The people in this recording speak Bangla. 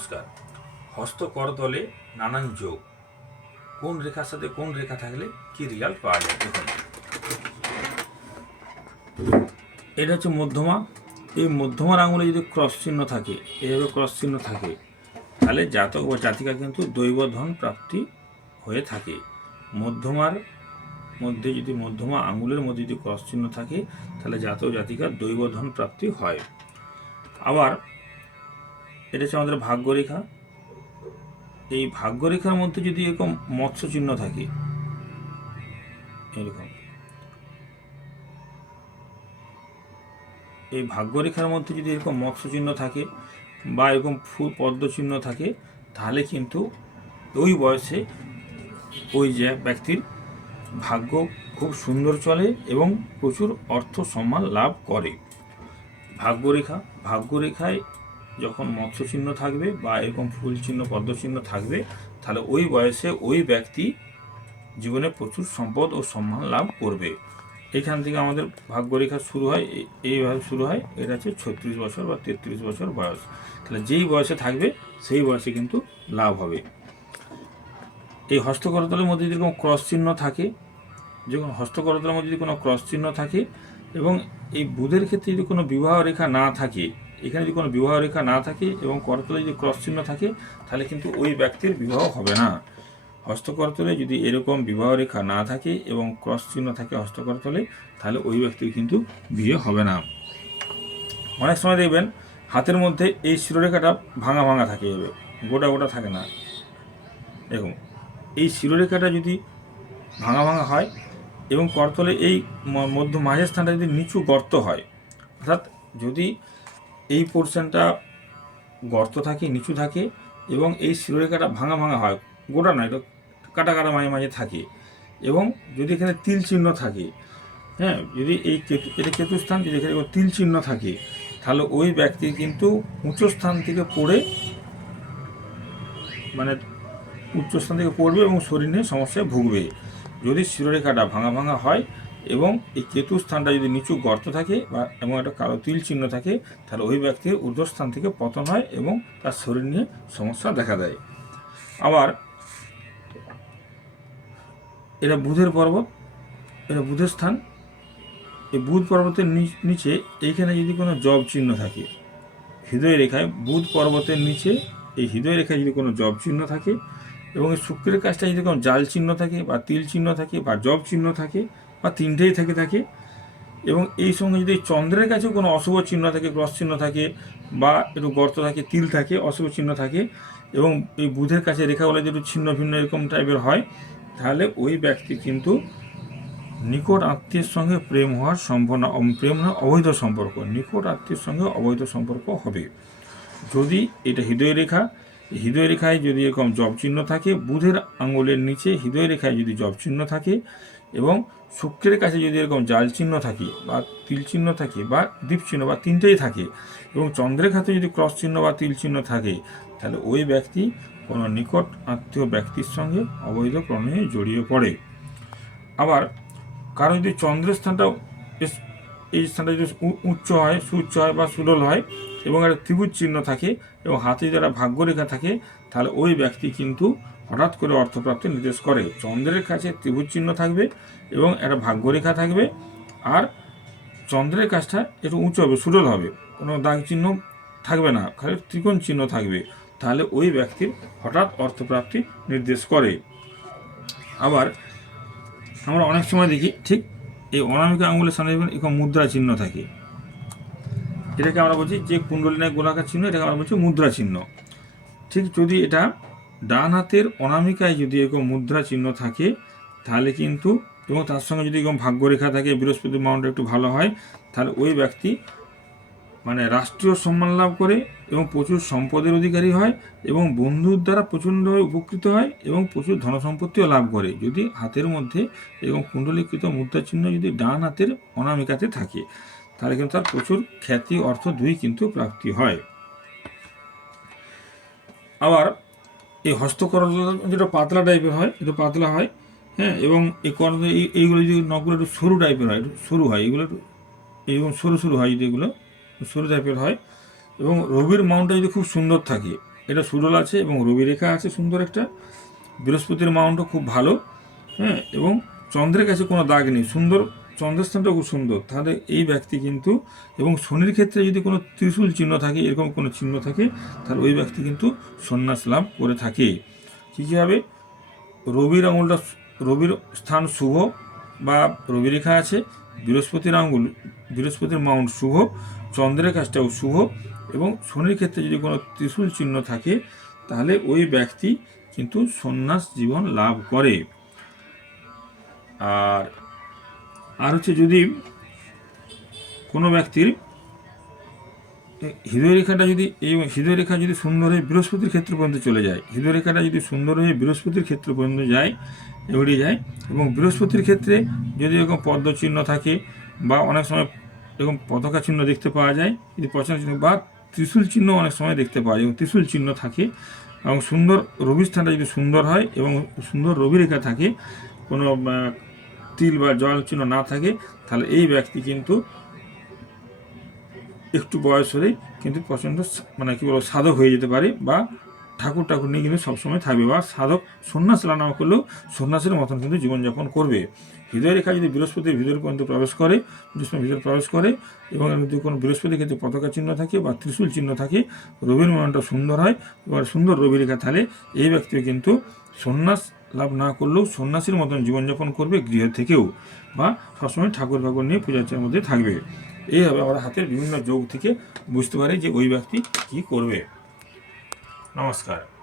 নমস্কার। হস্ত করতলে নানান যোগ। কোন রেখার সাথে কোন রেখা থাকলে কি রেজাল্ট পাওয়া যায়? দেখুন। এটা হচ্ছে মধ্যমা। এই মধ্যমার আঙুলে যদি ক্রস চিহ্ন থাকে এভাবে ক্রস চিহ্ন থাকে, তাহলে জাতক বা জাতিকা কিন্তু দৈব ধন প্রাপ্তি হয়ে থাকে। মধ্যমার মধ্যে যদি মধ্যমা আঙুলের মধ্যে যদি ক্রস চিহ্ন থাকে, তাহলে জাতক জাতিকার দৈব ধন প্রাপ্তি হয়। আবার এটা হচ্ছে আমাদের ভাগ্যরেখা। এই ভাগ্যরেখার মধ্যে যদি এরকম মৎস্য চিহ্ন থাকে, এরকম। এই ভাগ্যরেখার মধ্যে যদি এরকম মৎস্য চিহ্ন থাকে বা এরকম ফুল পদ্ম চিহ্ন থাকে, তাহলে কিন্তু ওই বয়সে ওই যে ব্যক্তির ভাগ্য খুব সুন্দর চলে এবং প্রচুর অর্থ সম্মান লাভ করে। ভাগ্যরেখা, ভাগ্যরেখায় যখন মৎস্য চিহ্ন থাকবে বা এরকম ফুল চিহ্ন পদ্ম চিহ্ন থাকবে, তাহলে ওই বয়সে ওই ব্যক্তি জীবনে প্রচুর সম্পদ ও সম্মান লাভ করবে। এখান থেকে আমাদের ভাগ্যরেখা শুরু হয় এই- এইভাবে শুরু হয়। এটা হচ্ছে ছত্রিশ বছর বা তেত্রিশ বছর বয়স। তাহলে যেই বয়সে থাকবে, সেই বয়সে কিন্তু লাভ হবে। এই হস্তকরতলের মধ্যে যদি কোনো ক্রস চিহ্ন থাকে, যখন হস্তকরতলের মধ্যে যদি কোনো ক্রস চিহ্ন থাকে এবং এই বুধের ক্ষেত্রে যদি কোনো বিবাহ রেখা না থাকে এখানে যদি কোনো বিবাহ রেখা না থাকে এবং করতলে যদি ক্রস চিহ্ন থাকে, তাহলে কিন্তু ওই ব্যক্তির বিবাহ হবে না। হস্তকরতলে যদি এরকম বিবাহ রেখা না থাকে এবং ক্রস চিহ্ন থাকে হস্তকরতলে, তাহলে ওই ব্যক্তির কিন্তু বিয়ে হবে না। অনেক সময় দেখবেন, হাতের মধ্যে এই শিরোরেখাটা ভাঙা ভাঙা থাকে এভাবে, গোটা গোটা থাকে না। দেখুন, এই শিরোরেখাটা যদি ভাঙা ভাঙা হয় এবং করতলে এই মধ্য মাঝের স্থানটা যদি নিচু গর্ত হয়, অর্থাৎ যদি এই পোর্শনটা গর্ত থাকে, নিচু থাকে এবং এই শিরোরেখাটা ভাঙা ভাঙা হয়। গোটা নয়, এটা কাটা কাটা মাঝে মাঝে থাকে। এবং যদি এখানে তিল চিহ্ন থাকে হ্যাঁ যদি এই কেতু, এটা কেতুস্থান, যদি এখানে তিল চিহ্ন থাকে, তাহলে ওই ব্যক্তি কিন্তু উঁচু স্থান থেকে পড়ে মানে উচ্চস্থান থেকে পড়বে এবং শরীর নিয়ে সমস্যায় ভুগবে। যদি শিরোরেখাটা ভাঙা ভাঙা হয় এবং এই কেতু স্থানটা যদি নিচু গর্ত থাকে বা এবং একটা কালো তিল চিহ্ন থাকে, তাহলে ওই ব্যক্তির ঊর্ধ্বস্থান থেকে পতন হয় এবং তার শরীর নিয়ে সমস্যা দেখা দেয়। আবার এটা বুধের পর্বত, এটা বুধের স্থান। এই বুধ পর্বতের নিচে এইখানে যদি কোনো জব চিহ্ন থাকে, হৃদয় রেখায় বুধ পর্বতের নিচে এই হৃদয় রেখায় যদি কোনো জব চিহ্ন থাকে এবং এই শুক্রের কাজটা যদি কোনো জাল চিহ্ন থাকে বা তিল চিহ্ন থাকে বা জব চিহ্ন থাকে বা তিনটেই থেকে থাকে। এবং এই সঙ্গে যদি চন্দ্রের কাছেও কোনো অশুভ চিহ্ন থাকে ক্রস চিহ্ন থাকে বা একটু গর্ত থাকে, তিল থাকে, অশুভ চিহ্ন থাকে এবং এই বুধের কাছে রেখাগুলো যদি ছিন্ন ভিন্ন এরকম টাইপের হয়, তাহলে ওই ব্যক্তি কিন্তু নিকট আত্মীয়ের সঙ্গে প্রেম হওয়ার সম্ভাবনা প্রেম না অবৈধ সম্পর্ক। নিকট আত্মীয়ের সঙ্গে অবৈধ সম্পর্ক হবে। যদি এটা হৃদয় রেখা, হৃদয় রেখায় যদি এরকম জব চিহ্ন থাকে, বুধের আঙুলের নিচে হৃদয় রেখায় যদি জব চিহ্ন থাকে এবং শুক্রের কাছে যদি এরকম জাল চিহ্ন থাকে বা তিল চিহ্ন থাকে বা দ্বীপ চিহ্ন বা তিনটেই থাকে এবং চন্দ্রের খাতে যদি ক্রস চিহ্ন বা তিল চিহ্ন থাকে, তাহলে ওই ব্যক্তি কোনো নিকট আত্মীয় ব্যক্তির সঙ্গে অবৈধ প্রণয়ে জড়িয়ে পড়ে। আবার কারণ যদি চন্দ্রের স্থানটা এই স্থানটা যদি উচ্চ হয়, সুউচ্চ হয় বা সুডল হয় এবং একটা ত্রিভুজ চিহ্ন থাকে এবং হাতে একটা ভাগ্যরেখা থাকে, তাহলে ওই ব্যক্তি কিন্তু হঠাৎ করে অর্থপ্রাপ্তি নির্দেশ করে। চন্দ্রের কাছে ত্রিভুজ চিহ্ন থাকবে এবং একটা ভাগ্যরেখা থাকবে। আর চন্দ্রের কাজটা একটু উঁচু হবে, সুডল হবে। কোনো দাগ চিহ্ন থাকবে না, খালি ত্রিকোণ চিহ্ন থাকবে। তাহলে ওই ব্যক্তির হঠাৎ অর্থপ্রাপ্তি নির্দেশ করে। আবার আমরা অনেক সময় দেখি, ঠিক এই অনামিকা আঙুলের সামনে এরকম মুদ্রা চিহ্ন থাকে। এটাকে আমরা বলছি যে কুণ্ডলিনায় গোলাকার চিহ্ন, এটাকে আমরা বলছি মুদ্রা চিহ্ন। ঠিক যদি এটা ডান হাতের অনামিকায় যদি এরকম মুদ্রা চিহ্ন থাকে, তাহলে কিন্তু এবং তার সঙ্গে যদি এরকম ভাগ্যরেখা থাকে, বৃহস্পতি মাউন্ট একটু ভালো হয়, তাহলে ওই ব্যক্তি মানে রাষ্ট্রীয় সম্মান লাভ করে এবং প্রচুর সম্পদের অধিকারী হয় এবং বন্ধুর দ্বারা প্রচণ্ডভাবে উপকৃত হয় এবং প্রচুর ধনসম্পত্তিও লাভ করে। যদি হাতের মধ্যে এবং কুণ্ডলীকৃত মুদ্রা চিহ্ন যদি ডান হাতের অনামিকাতে থাকে, তাহলে কিন্তু তার প্রচুর খ্যাতি, অর্থ দুই কিন্তু প্রাপ্তি হয়। আবার এই হস্তকরণ যেটা পাতলা টাইপের হয় একটু পাতলা হয় হ্যাঁ এবং এই কর্ণ এই এইগুলো যদি নখগুলো একটু সরু টাইপের হয়, একটু সরু হয়, এগুলো একটু এইরকম সরু সরু হয় যদি এগুলো, সরু টাইপের হয়, এবং রবির মাউন্টটা যদি খুব সুন্দর থাকে, এটা সুডল আছে এবং রবি রেখা আছে সুন্দর একটা, বৃহস্পতির মাউন্টও খুব ভালো হ্যাঁ এবং চন্দ্রের কাছে কোনো দাগ নেই, সুন্দর চন্দ্রের স্থানটা খুব সুন্দর। তাহলে এই ব্যক্তি কিন্তু এবং শনির ক্ষেত্রে যদি কোনো ত্রিশূল চিহ্ন থাকে, এরকম কোনো চিহ্ন থাকে, তাহলে ওই ব্যক্তি কিন্তু সন্ন্যাস লাভ করে থাকে। কী কী হবে? রবির আঙুলটা রবির স্থান শুভ বা রবি রেখা আছে, বৃহস্পতির আঙুল, বৃহস্পতির মাউন্ট শুভ, চন্দ্রের কাজটাও শুভ এবং শনির ক্ষেত্রে যদি কোনো ত্রিশূল চিহ্ন থাকে, তাহলে ওই ব্যক্তি কিন্তু সন্ন্যাস জীবন লাভ করে। আর আর হচ্ছে যদি কোনো ব্যক্তির হৃদয় রেখাটা যদি এই হৃদয় রেখা যদি সুন্দর হয়ে বৃহস্পতির ক্ষেত্র পর্যন্ত চলে যায় হৃদয় রেখাটা যদি সুন্দর হয়ে বৃহস্পতির ক্ষেত্র পর্যন্ত যায় এগিয়ে যায় এবং বৃহস্পতির ক্ষেত্রে যদি এরকম পদ্ম চিহ্ন থাকে বা অনেক সময় এরকম পতাকা চিহ্ন দেখতে পাওয়া যায়, যদি পতাকা চিহ্ন বা ত্রিশূল চিহ্ন অনেক সময় দেখতে পাওয়া যায় এবং ত্রিশূল চিহ্ন থাকে এবং সুন্দর রবি স্থানটা যদি সুন্দর হয় এবং সুন্দর রবি রেখা থাকে, কোনো তিল বা জল চিহ্ন না থাকে, তাহলে এই ব্যক্তি কিন্তু একটু বয়স হলেই কিন্তু প্রচণ্ড মানে কী বলব, সাধক হয়ে যেতে পারে বা ঠাকুর ঠাকুর নিয়ে কিন্তু সবসময় থাকবে বা সাধক সন্ন্যাস না করলেও সন্ন্যাসের মতন কিন্তু জীবনযাপন করবে। হৃদয় রেখা যদি বৃহস্পতির ভিতর পর্যন্ত প্রবেশ করে, বৃহস্পতির ভিতরে প্রবেশ করে এবং যদি কোনো বৃহস্পতির ক্ষেত্রে পতাকা চিহ্ন থাকে বা ত্রিশূল চিহ্ন থাকে রবির মনটা সুন্দর হয়, এবার সুন্দর রবি রেখা তাহলে এই ব্যক্তিও কিন্তু সন্ন্যাস লাভ না করলেও সন্ন্যাসীর মতন জীবনযাপন করবে গৃহ থেকেও বা সবসময় ঠাকুর ভাগর নিয়ে পূজার্চার মধ্যে থাকবে। এইভাবে আমরা হাতের বিভিন্ন যোগ থেকে বুঝতে পারি যে ওই ব্যক্তি কী করবে। নমস্কার।